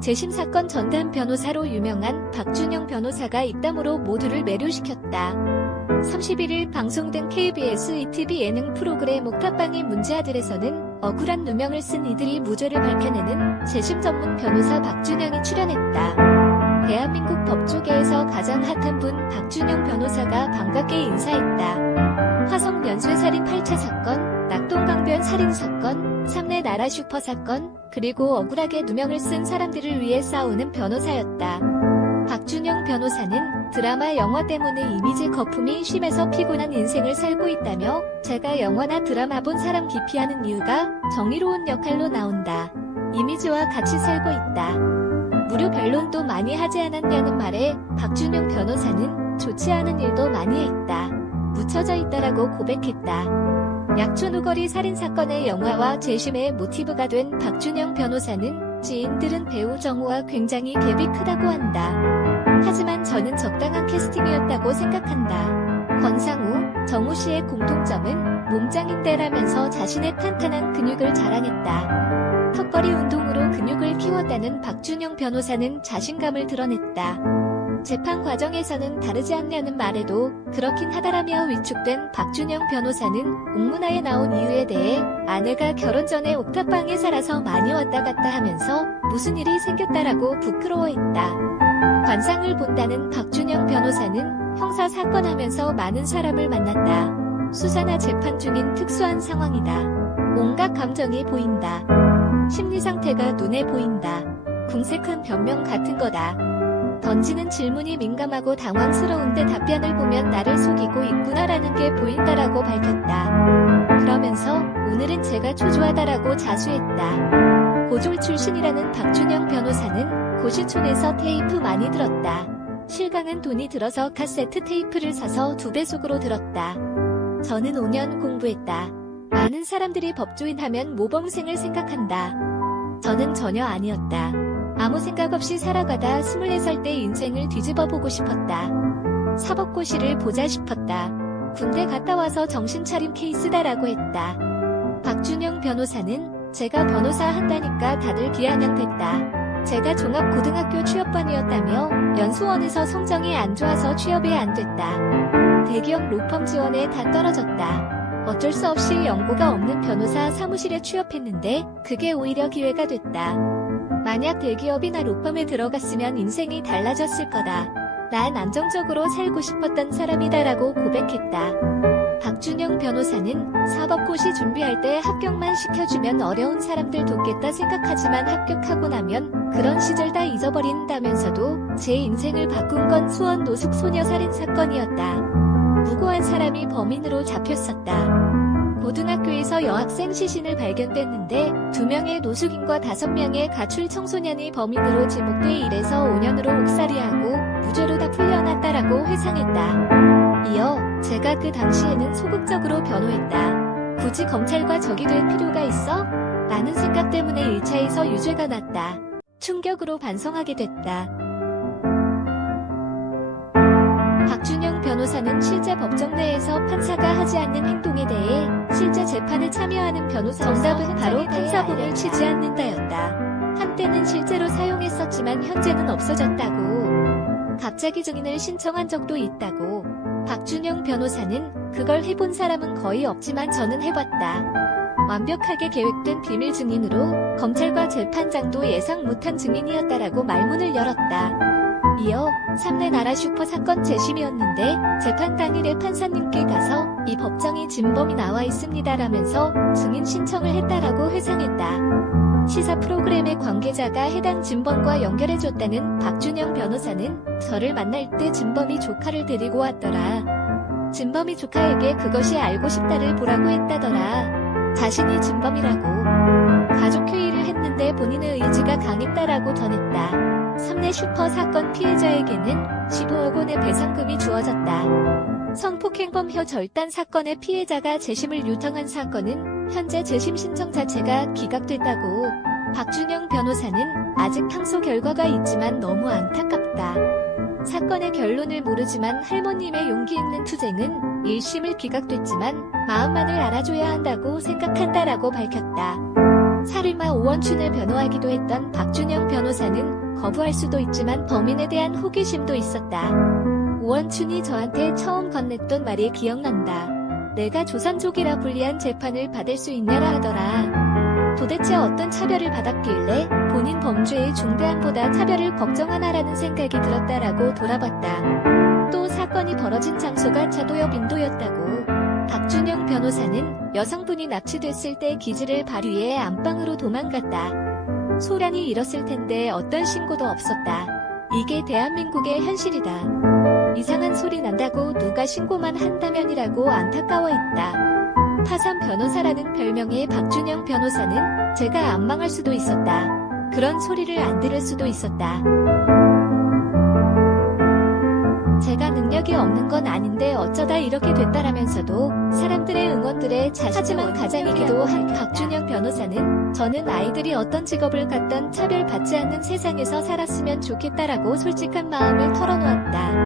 재심 사건 전담 변호사로 유명한 박준영 변호사가 입담으로 모두를 매료시켰다. 31일 방송된 KBS ETV 예능 프로그램 옥탑방의 문제아들에서는 억울한 누명을 쓴 이들이 무죄를 밝혀내는 재심 전문 변호사 박준영이 출연했다. 대한민국 법조계에서 가장 핫한 분 박준영 변호사가 반갑게 인사했다. 화성 연쇄살인 8차 사건, 낙동강변 살인사건, 삼내 나라 슈퍼 사건, 그리고 억울하게 누명을 쓴 사람들을 위해 싸우는 변호사였다. 박준영 변호사는 드라마 영화 때문에 이미지 거품이 심해서 피곤한 인생을 살고 있다며 제가 영화나 드라마 본 사람 기피하는 이유가 정의로운 역할로 나온다. 이미지와 같이 살고 있다. 무료 변론도 많이 하지 않았냐는 말에 박준영 변호사는 좋지 않은 일도 많이 했다. 묻혀져 있다라고 고백했다. 약촌우거리 살인사건의 영화와 재심의 모티브가 된 박준영 변호사는 지인들은 배우 정우와 굉장히 갭이 크다고 한다. 하지만 저는 적당한 캐스팅이었다고 생각한다. 권상우, 정우 씨의 공통점은 몸짱인데라면서 자신의 탄탄한 근육을 자랑했다. 턱걸이 운동으로 근육을 키웠다는 박준영 변호사는 자신감을 드러냈다. 재판 과정에서는 다르지 않냐는 말에도 그렇긴 하다라며 위축된 박준영 변호사는 옥문화에 나온 이유에 대해 아내가 결혼 전에 옥탑방에 살아서 많이 왔다 갔다 하면서 무슨 일이 생겼다라고 부끄러워했다. 관상을 본다는 박준영 변호사는 형사 사건 하면서 많은 사람을 만났다. 수사나 재판 중인 특수한 상황이다. 온갖 감정이 보인다. 심리 상태가 눈에 보인다. 궁색한 변명 같은 거다. 던지는 질문이 민감하고 당황스러운데 답변을 보면 나를 속이고 있구나라는 게 보인다라고 밝혔다. 그러면서 오늘은 제가 초조하다라고 자수했다. 고졸 출신이라는 박준영 변호사는 고시촌에서 테이프 많이 들었다. 실강은 돈이 들어서 카세트 테이프를 사서 2배속으로 들었다. 저는 5년 공부했다. 많은 사람들이 법조인 하면 모범생을 생각한다. 저는 전혀 아니었다. 아무 생각 없이 살아가다 24살 때 인생을 뒤집어 보고 싶었다. 사법고시를 보자 싶었다. 군대 갔다 와서 정신 차림 케이스다라고 했다. 박준영 변호사는 제가 변호사 한다니까 다들 비아냥댔다. 제가 종합고등학교 취업반이었다며 연수원에서 성적이 안 좋아서 취업이 안 됐다. 대기업 로펌 지원에 다 떨어졌다. 어쩔 수 없이 연고가 없는 변호사 사무실에 취업했는데 그게 오히려 기회가 됐다. 만약 대기업이나 로펌에 들어갔으면 인생이 달라졌을 거다. 난 안정적으로 살고 싶었던 사람이다라고 고백했다. 박준영 변호사는 사법고시 준비할 때 합격만 시켜주면 어려운 사람들 돕겠다 생각하지만 합격하고 나면 그런 시절 다 잊어버린다면서도 제 인생을 바꾼 건 수원 노숙 소녀 살인 사건이었다. 무고한 사람이 범인으로 잡혔었다. 고등학교에서 여학생 시신을 발견됐는데 2명의 노숙인과 5명의 가출 청소년이 범인으로 지목돼 1에서 5년으로 옥살이하고 무죄로 다 풀려났다라고 회상했다. 이어 제가 그 당시에는 소극적으로 변호했다. 굳이 검찰과 적이 될 필요가 있어? 라는 생각 때문에 1차에서 유죄가 났다. 충격으로 반성하게 됐다. 박준영 변호사는 실제 법정 내에서 판사가 하지 않는 행동에 대해 실제 재판에 참여하는 변호사 정답은 바로 판사본을 치지 않는다였다. 한때는 실제로 사용했었지만 현재는 없어졌다고. 갑자기 증인을 신청한 적도 있다고. 박준영 변호사는 그걸 해본 사람은 거의 없지만 저는 해봤다. 완벽하게 계획된 비밀 증인으로 검찰과 재판장도 예상 못한 증인이었다라고 말문을 열었다. 이어 삼내 나라 슈퍼 사건 재심이었는데 재판 당일에 판사님께 가서 이 법정이 진범이 나와 있습니다라면서 증인 신청을 했다라고 회상했다. 시사 프로그램의 관계자가 해당 진범과 연결해줬다는 박준영 변호사는 저를 만날 때 진범이 조카를 데리고 왔더라. 진범이 조카에게 그것이 알고 싶다를 보라고 했다더라. 자신이 진범이라고. 가족회의를 했는데 본인의 의지가 강했다라고 전했다. 삼내 슈퍼 사건 피해자에게는 15억 원의 배상금이 주어졌다. 성폭행범 혀절단 사건의 피해자가 재심을 요청한 사건은 현재 재심 신청 자체가 기각됐다고. 박준영 변호사는 아직 항소 결과가 있지만 너무 안타깝다. 사건의 결론을 모르지만 할머님의 용기 있는 투쟁은 1심을 기각됐지만 마음만을 알아줘야 한다고 생각한다라고 밝혔다. 살인마 오원춘을 변호하기도 했던 박준영 변호사는 거부할 수도 있지만 범인에 대한 호기심도 있었다. 오원춘이 저한테 처음 건넸던 말이 기억난다. 내가 조선족이라 불리한 재판을 받을 수 있냐라 하더라. 도대체 어떤 차별을 받았길래 본인 범죄의 중대함보다 차별을 걱정하나라는 생각이 들었다라고 돌아봤다. 또 사건이 벌어진 장소가 차도역 인도였다고. 박준영 변호사는 여성분이 납치됐을 때 기지를 발휘해 안방으로 도망갔다. 소란이 일었을 텐데 어떤 신고도 없었다. 이게 대한민국의 현실이다. 이상한 소리 난다고 누가 신고만 한다면이라고 안타까워했다. 파산 변호사라는 별명의 박준영 변호사는 제가 안 망할 수도 있었다. 그런 소리를 안 들을 수도 있었다. 제가 능력이 없는 건 아닌데 어쩌다 이렇게 됐다라면서도 사람들의 응원들에 하지만 가장이기도 한 박준영 변호사는 저는 아이들이 어떤 직업을 갖던 차별받지 않는 세상에서 살았으면 좋겠다라고 솔직한 마음을 털어놓았다.